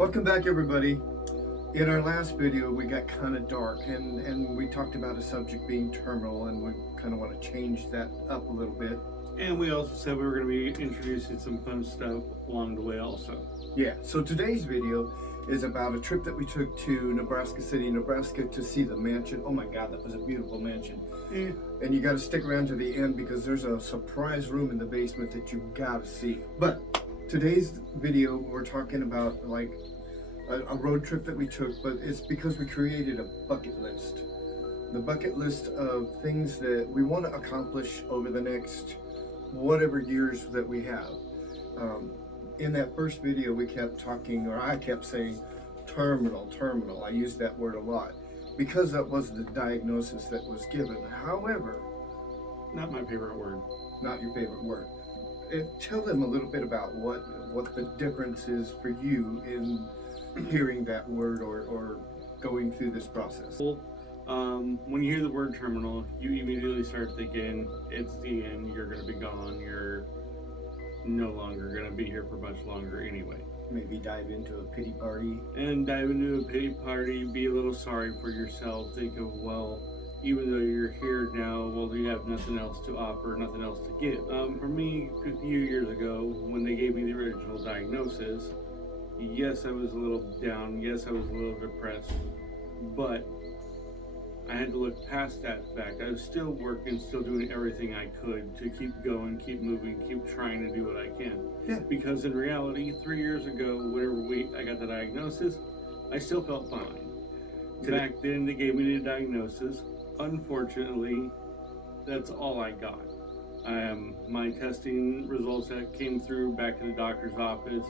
Welcome back, everybody. In our last video we got kind of dark and we talked about a subject being terminal, and we kind of want to change that up a little bit. And we also said we were going to be introducing some fun stuff along the way also. Yeah, so today's video is about a trip that we took to Nebraska City, Nebraska to see the mansion. Oh my god, that was a beautiful mansion. Yeah. And you got to stick around to the end because there's a surprise room in the basement that you got to see. But today's video we're talking about like a road trip that we took, but it's because we created a bucket list. The bucket list of things that we want to accomplish over the next whatever years that we have. In that first video we kept talking, or I kept saying terminal. I used that word a lot because that was the diagnosis that was given. However, Not my favorite word. not your favorite word. Tell them a little bit about what the difference is for you in hearing that word or going through this process. When you hear the word terminal, you immediately start thinking it's the end, you're going to be gone, you're no longer going to be here for much longer anyway. Maybe dive into a pity party. And dive into a pity party, be a little sorry for yourself, think of, well, even though you're here now, well, you have nothing else to offer, nothing else to give. For me, a few years ago, when they gave me the original diagnosis, yes, I was a little down, yes, I was a little depressed, but I had to look past that fact. I was still working, still doing everything I could to keep going, keep moving, keep trying to do what I can. Yeah. Because in reality, 3 years ago, whenever I got the diagnosis, I still felt fine. Back then, they gave me the diagnosis. Unfortunately, that's all I got. My testing results that came through back in the doctor's office,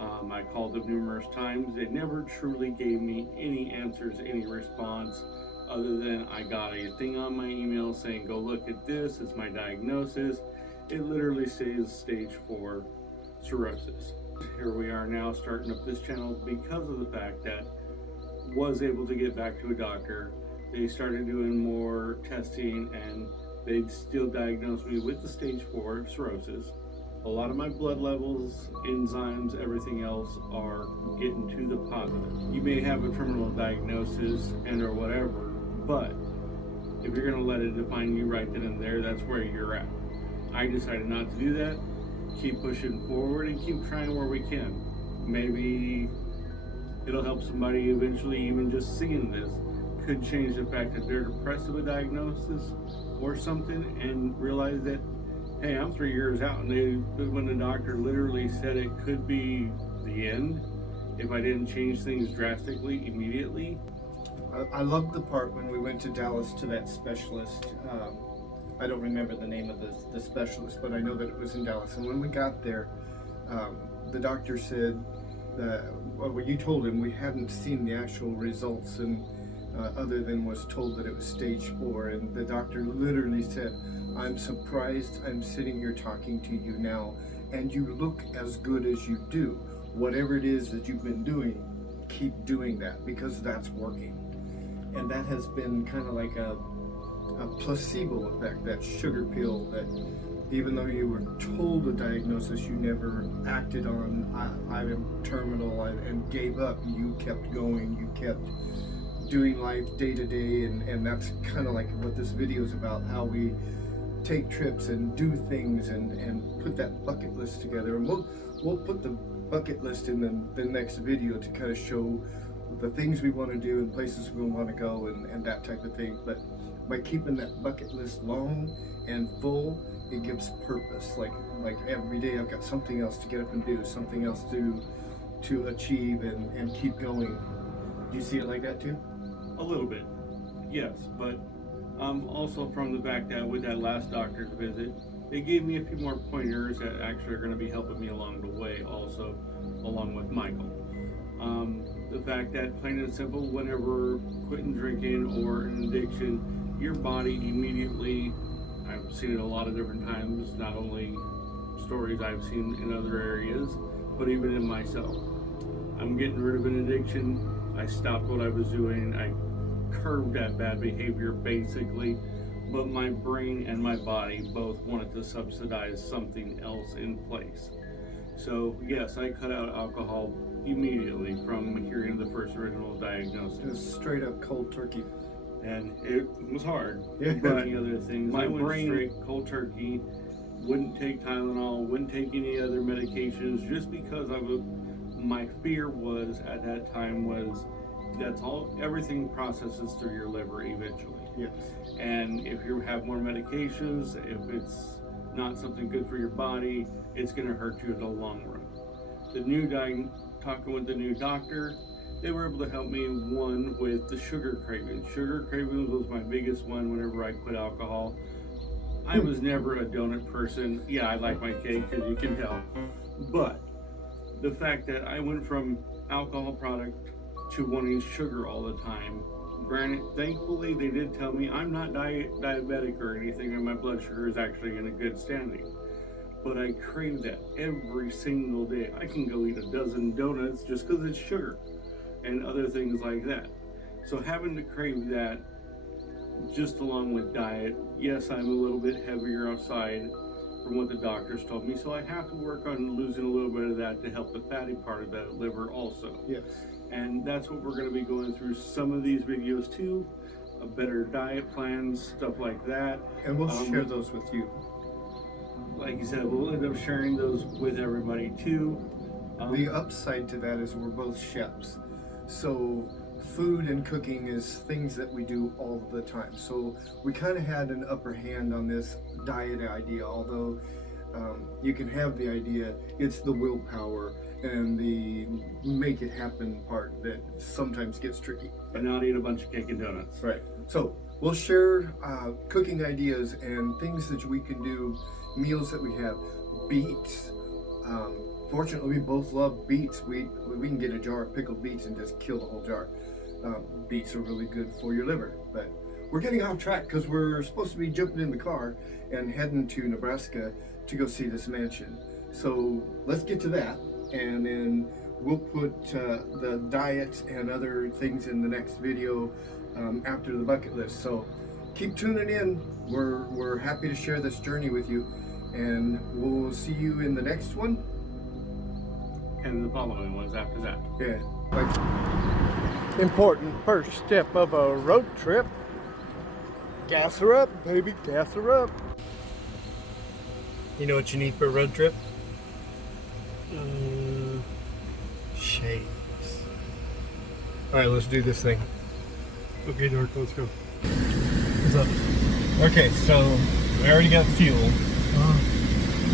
I called them numerous times. They never truly gave me any answers, any response, other than I got a thing on my email saying, go look at this, it's my diagnosis. It literally says stage 4 cirrhosis. Here we are now starting up this channel because of the fact that was able to get back to a doctor. They started doing more testing and they still diagnosed me with the stage 4 cirrhosis. A lot of my blood levels, enzymes, everything else are getting to the positive. You may have a terminal diagnosis and or whatever, but if you're gonna let it define you right then and there, that's where you're at. I decided not to do that, keep pushing forward and keep trying where we can. Maybe it'll help somebody eventually. Even just seeing this could change the fact that they're depressed with a diagnosis or something and realize that, hey, I'm 3 years out, and when the doctor literally said it could be the end if I didn't change things drastically immediately. I loved the part when we went to Dallas to that specialist. I don't remember the name of the specialist, but I know that it was in Dallas. And when we got there, the doctor said that, well, you told him we hadn't seen the actual results, and other than was told that it was stage 4. And the doctor literally said, I'm surprised I'm sitting here talking to you now, and you look as good as you do. Whatever it is that you've been doing, keep doing that, because that's working. And that has been kind of like a placebo effect, that sugar pill that even though you were told a diagnosis, you never acted on, I'm terminal, and gave up. You kept going, you kept doing life day to day, and that's kind of like what this video is about, how we take trips and do things and put that bucket list together. And we'll put the bucket list in the next video to kind of show the things we want to do and places we want to go and that type of thing. But by keeping that bucket list long and full, it gives purpose. Like every day I've got something else to get up and do, something else to achieve and keep going. Do you see it like that too? A little bit, yes, but also from the fact that with that last doctor's visit, they gave me a few more pointers that actually are going to be helping me along the way also, along with Michael. The fact that, plain and simple, whenever quitting drinking or an addiction, your body immediately, I've seen it a lot of different times, not only stories I've seen in other areas, but even in myself. I'm getting rid of an addiction, I stopped what I was doing, I curbed that bad behavior basically, but my brain and my body both wanted to subsidize something else in place. So yes, I cut out alcohol immediately from hearing the first original diagnosis. Just straight up cold turkey. And it was hard. Yeah. But many other things. My brain straight cold turkey, wouldn't take Tylenol, wouldn't take any other medications, just because my fear was at that time was everything processes through your liver eventually. Yes. And if you have more medications, if it's not something good for your body, it's going to hurt you in the long run. Talking with the new doctor, they were able to help me, one, with the sugar cravings. Sugar cravings was my biggest one whenever I quit alcohol. I was never a donut person. Yeah, I like my cake, as you can tell. But the fact that I went from alcohol product to wanting sugar all the time, granted, thankfully, they did tell me I'm not diabetic or anything, and my blood sugar is actually in a good standing. But I crave that every single day. I can go eat a dozen donuts just because it's sugar and other things like that. So having to crave that, just along with diet, yes, I'm a little bit heavier outside from what the doctors told me, so I have to work on losing a little bit of that to help the fatty part of the liver also. Yes. And that's what we're going to be going through some of these videos too, a better diet plans, stuff like that. And we'll share those with you. Like you said, we'll end up sharing those with everybody too. The upside to that is we're both chefs. So food and cooking is things that we do all the time. So we kind of had an upper hand on this diet idea, although you can have the idea, it's the willpower and the make it happen part that sometimes gets tricky. And not eat a bunch of cake and donuts. Right. So we'll share cooking ideas and things that we can do, meals that we have, beets. Fortunately, we both love beets. We can get a jar of pickled beets and just kill the whole jar. Beets are really good for your liver. But we're getting off track because we're supposed to be jumping in the car and heading to Nebraska to go see this mansion. So let's get to that, and then we'll put the diet and other things in the next video after the bucket list. So keep tuning in. We're happy to share this journey with you, and we'll see you in the next one. And the following ones after that. Yeah. Important first step of a road trip. Gas her up, baby. Gas her up. You know what you need for a road trip? Shades. All right, let's do this thing. Okay, Dork, let's go. What's up? Okay, so we already got fuel.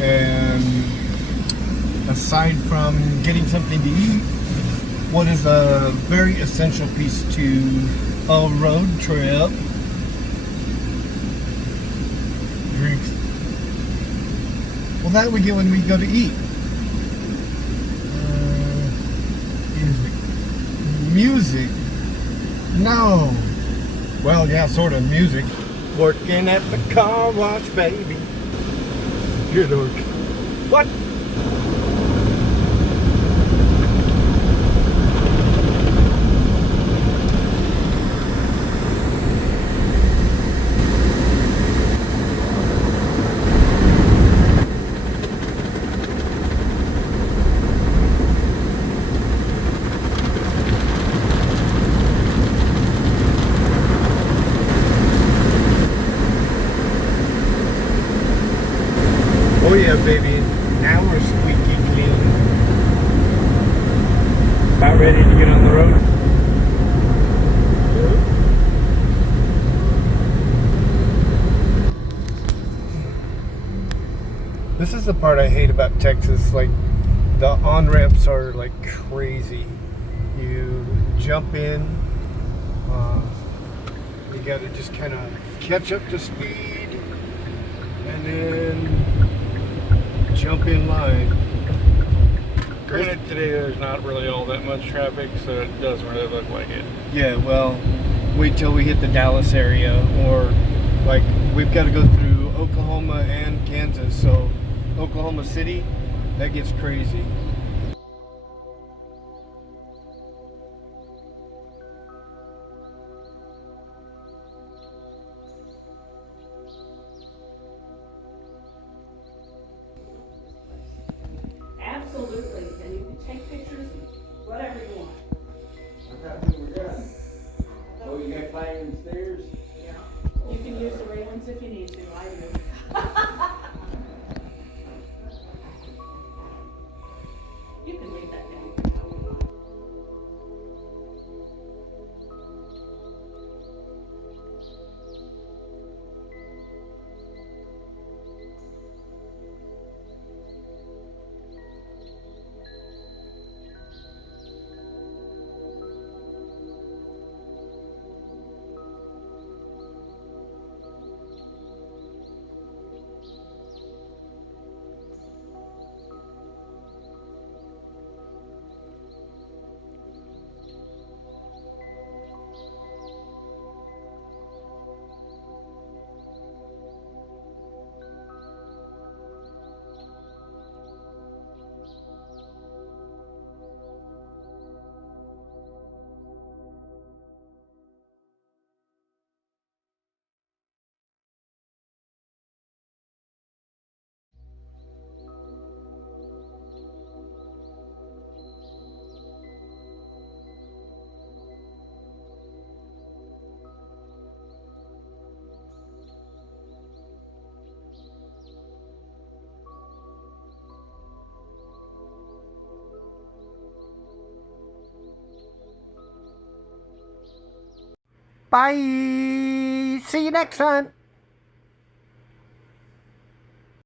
And aside from getting something to eat, what is a very essential piece to a road trip? Drinks. Well, that we get when we go to eat. Music. No. Well, yeah, sort of music. Working at the car wash, baby. You're dork. What? Oh yeah, baby. Now we're squeaky clean. About ready to get on the road? This is the part I hate about Texas. Like, the on-ramps are like crazy. You jump in, you gotta just kind of catch up to speed, and then jump in line. Granted, today there's not really all that much traffic, so it doesn't really look like it. Yeah, well, wait till we hit the Dallas area, or like we've got to go through Oklahoma and Kansas, so Oklahoma City, that gets crazy. Absolutely, and you can take pictures Bye. See you next time.